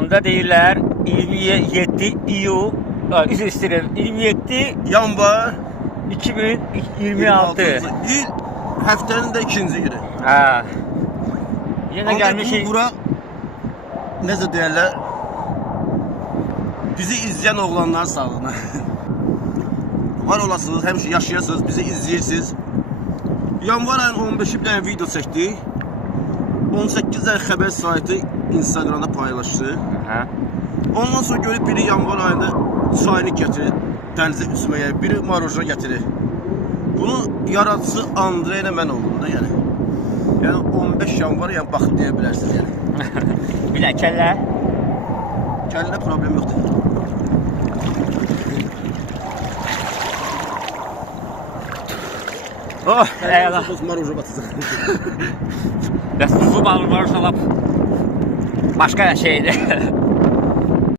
Onda deyirlər 27 iyul, üzr istəyirəm, 27 yanvar 2026 il həftənin də ikinci günü. Hə. Yenə gəlmişik. Bura necə deyirlər? Bizi izləyən oğlanlar sağlığına. Var olasınız, həmişə yaşayasınız, bizi izləyirsiniz. Yanvar ayın 15-i bir dənə video çəkdik. 18 ay xəbər saytı Instagramda paylaşdı. Hə. Ondan sonra görüb biri yanvar ayında çayını gətirir, dənizə üzməyə, biri marojna gətirir. Bunu yaradıcısı Andre ilə mən oldum da, yəni. Yəni 15 yanvar yəni baxıb deyə bilərsiniz, yəni. Bir də kəllə. Kəllə problem yoxdur. Oh, eyvallah. Marojna batacaq. Bəs su balı var, başqa şeydir.